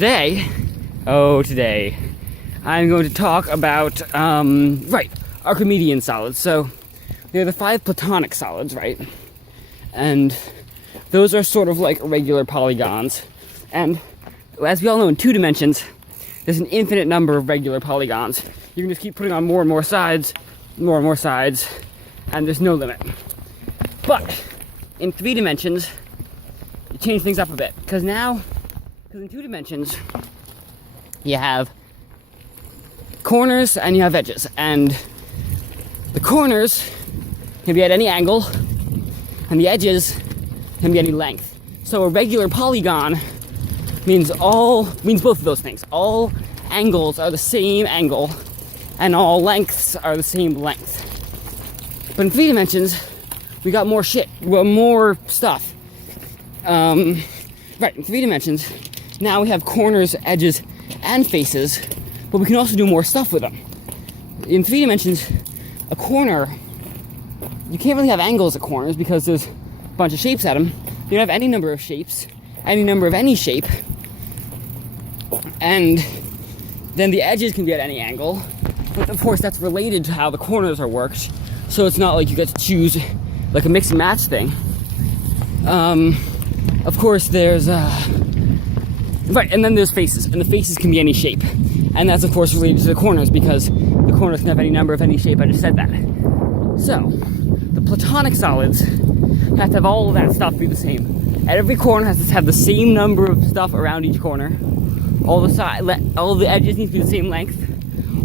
today, I'm going to talk about, Archimedean solids. So, they're the 5 platonic solids, right? And those are sort of like irregular polygons. And as we all know, in 2 dimensions, there's an infinite number of regular polygons. You can just keep putting on more and more sides, and there's no limit. But in 3 dimensions, you change things up a bit. Because in 2 dimensions, you have corners and you have edges. And the corners can be at any angle, and the edges can be any length. So a regular polygon means both of those things. All angles are the same angle, and all lengths are the same length. But in 3 dimensions, we got more stuff. In 3 dimensions, now we have corners, edges, and faces, but we can also do more stuff with them. In 3 dimensions, a corner, you can't really have angles at corners because there's a bunch of shapes at them. You can have any number of shapes, any number of any shape, and then the edges can be at any angle. But of course, that's related to how the corners are worked, so it's not like you get to choose like a mix and match thing. Of course, there's and then there's faces, and the faces can be any shape, and that's of course related to the corners because the corners can have any number of any shape. I just said that. So the platonic solids have to have all of that stuff be the same. Every corner has to have the same number of stuff around each corner. All the edges need to be the same length.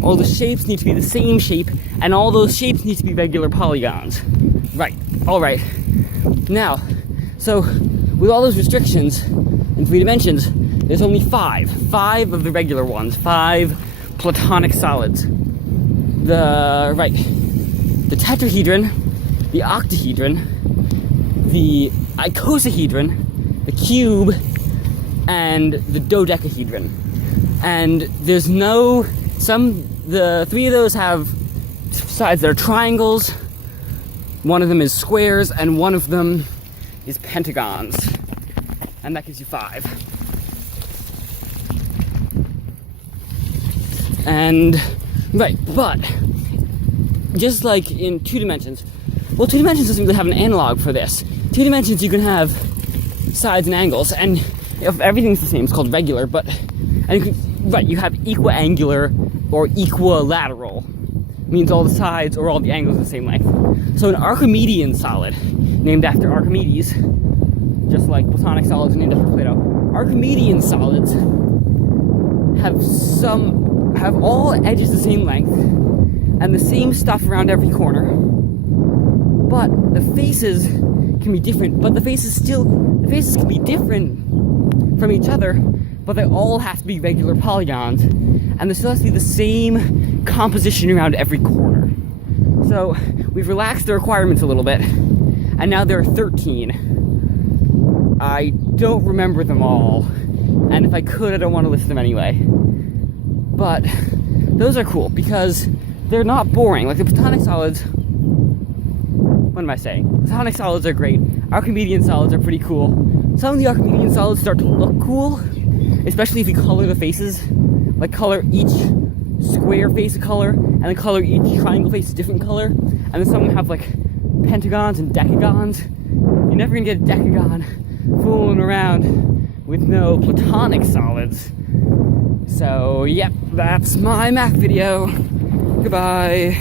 All the shapes need to be the same shape, and all those shapes need to be regular polygons. Right. All right. Now, so with all those restrictions in 3 dimensions, there's only 5 of the regular ones, 5 platonic solids. The tetrahedron, the octahedron, the icosahedron, the cube, and the dodecahedron. And there's the 3 of those have sides that are triangles, one of them is squares, and one of them is pentagons. And that gives you 5. And, but just like in 2 dimensions, 2 dimensions doesn't really have an analog for this. 2 dimensions you can have sides and angles, and if everything's the same, it's called regular, you have equiangular or equilateral. It means all the sides or all the angles are the same length. So an Archimedean solid, named after Archimedes, just like platonic solids are named after Plato, Archimedean solids have all edges the same length and the same stuff around every corner, but the faces can be different. But the faces can be different from each other, but they all have to be regular polygons, and there still has to be the same composition around every corner. So we've relaxed the requirements a little bit, and now there are 13. I don't remember them all, and if I could, I don't want to list them anyway. But those are cool because they're not boring. Like the platonic solids, what am I saying? Platonic solids are great. Archimedean solids are pretty cool. Some of the Archimedean solids start to look cool, especially if you color the faces. Like color each square face a color, and then color each triangle face a different color. And then some of them have like pentagons and decagons. You're never gonna get a decagon fooling around with no platonic solids. So, yep, that's my math video. Goodbye.